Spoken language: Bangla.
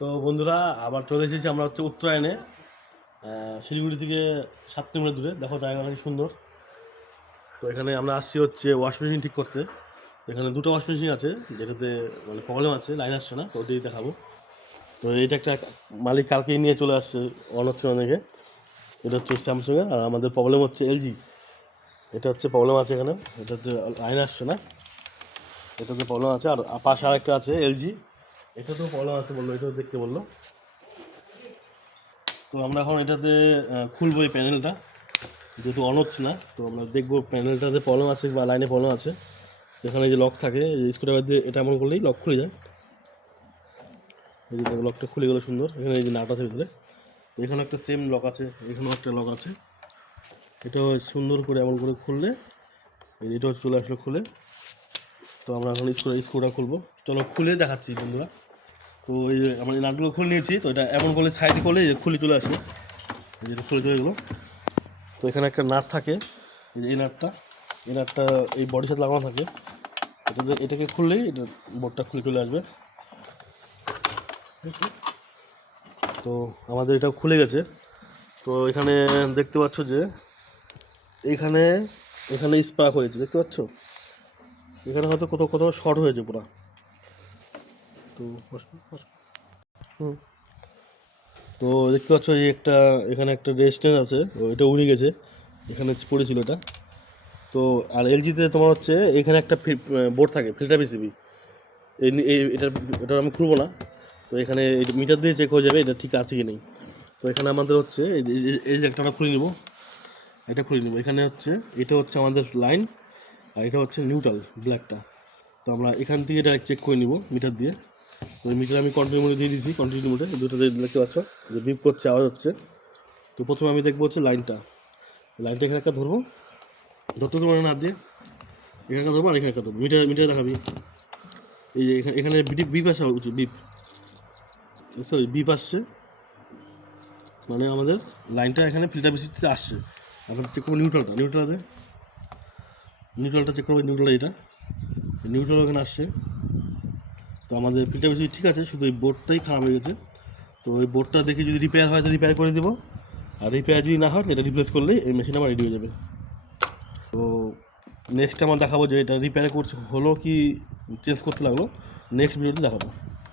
তো বন্ধুরা আবার চলে এসেছি আমরা উত্তরায়ণে। শিলিগুড়ি থেকে 7 কিলোমিটার দূরে। দেখো জায়গাটা কি সুন্দর। তো এখানে আমরা আসছি ওয়াশ মেশিন ঠিক করতে। এখানে দুটো ওয়াশ মেশিন আছে, যেটাতে প্রবলেম আছে, লাইন আসছে না, তো ওটাই দেখাবো। তো এটা একটা মালিক কালকেই নিয়ে চলে আসছে অনচ্ছে অনেকে। এটা হচ্ছে স্যামসাংয়ের, আর আমাদের প্রবলেম হচ্ছে এলজি। এটা হচ্ছে প্রবলেম আছে এখানে, এটা হচ্ছে লাইন আসছে না, এটাতে প্রবলেম আছে। আর পাশে আরেকটা আছে এলজি, এটাতেও প্রবলেম আছে বললো, এটাও দেখতে বললো। তো আমরা এখন এটাতে খুলবো এই প্যানেলটা, যেহেতু অন হচ্ছে না। তো আমরা দেখবো প্যানেলটাতে প্রবলেম আছে বা লাইনে প্রবলেম আছে। এখানে যে লক থাকে, এই স্ক্রুড্রাইভার দিয়ে এটা এমন করলেই লক খুলে যায়। এই যে লকটা খুলে গেলো সুন্দর। এখানে এই যে নাট আছে ভিতরে, তো এখানে একটা সেম লক আছে, এখানেও একটা লক আছে। এটাও সুন্দর করে এমন করে খুললে এটাও চলে আসলো খুলে। তো আমরা এখন স্ক্রুটা খুলবো, চলো খুলে দেখাচ্ছি বন্ধুরা। তো এই যে আমরা এই নাটগুলো খুলে নিয়েছি, তো এটা এমন করলে সাইডে করলে খুলে চলে আসে, যেটা খুলে চলে গেলো। তো এখানে একটা নাট থাকে, এই নাটটা, এই বডির সাথে লাগানো থাকে। এটাকে খুললেই এটা বোর্ডটা খুলে চলে আসবে। তো আমাদের এটা খুলে গেছে। তো এখানে দেখতে পাচ্ছ যে এখানে এখানে স্পার্ক হয়েছে, দেখতে পাচ্ছ। এখানে হয়তো কোথাও কোথাও শর্ট হয়েছে পুরো। তো তো দেখতে পাচ্ছ এই একটা, এখানে একটা রেজিস্ট্যান্স আছে, এটা উড়ে গেছে, এখানে পড়েছিল এটা। তো আর এলজিতে তোমার হচ্ছে এখানে একটা বোর্ড থাকে, ফিল্টার পিসিবি। এটা আমি খুলবো না। তো এখানে মিটার দিয়ে চেক হয়ে যাবে এটা ঠিক আছে কি নেই। তো এখানে আমাদের হচ্ছে এই যে একটা আমরা খুলে নেবো, এটা খুলে নেবো। এখানে হচ্ছে এটা হচ্ছে আমাদের লাইন, আর এটা হচ্ছে নিউট্রাল ব্ল্যাকটা। তো আমরা এখান থেকে ডাইরেক্ট চেক করে নিব মিটার দিয়ে। তো মিটার আমি কন্টিনিউ মোডে দিয়ে দিয়েছি, কন্টিনিউ মোডে দুটোতে দেখতে পাচ্ছ যে বিপ করছে, আওয়াজ হচ্ছে। তো প্রথমে আমি দেখবো হচ্ছে লাইনটা এখানে একটা ধরবো, ধরতে পারবো না হাত দিয়ে, এখানে একটা ধরবো আর এখানে একটা ধরবো। মিটারে দেখাবি, এই যে এখানে বিপ আসা উচিত, বিপ, বুঝতে বিপ আসছে, মানে আমাদের লাইনটা এখানে ফিল্টার পিসিতে আসছে। এখন চেক করবো নিউট্রালটা চেক করবো, এটা নিউট্রাল এখানে আসছে। তো আমাদের ফিল্টার পিসি ঠিক আছে, শুধু এই বোর্ডটাই খারাপ হয়ে গেছে। তো এই বোর্ডটা দেখে যদি রিপেয়ার হয় তো রিপেয়ার করে দেবো, আর রিপেয়ার যদি না হয় এটা রিপ্লেস করলেই এই মেশিন আমার রেডি হয়ে যাবে। তো নেক্সট আমার দেখাবো যে এটা রিপেয়ার করছে হলো কি চেঞ্জ করতে লাগলো, নেক্সট ভিডিওতে দেখাবো।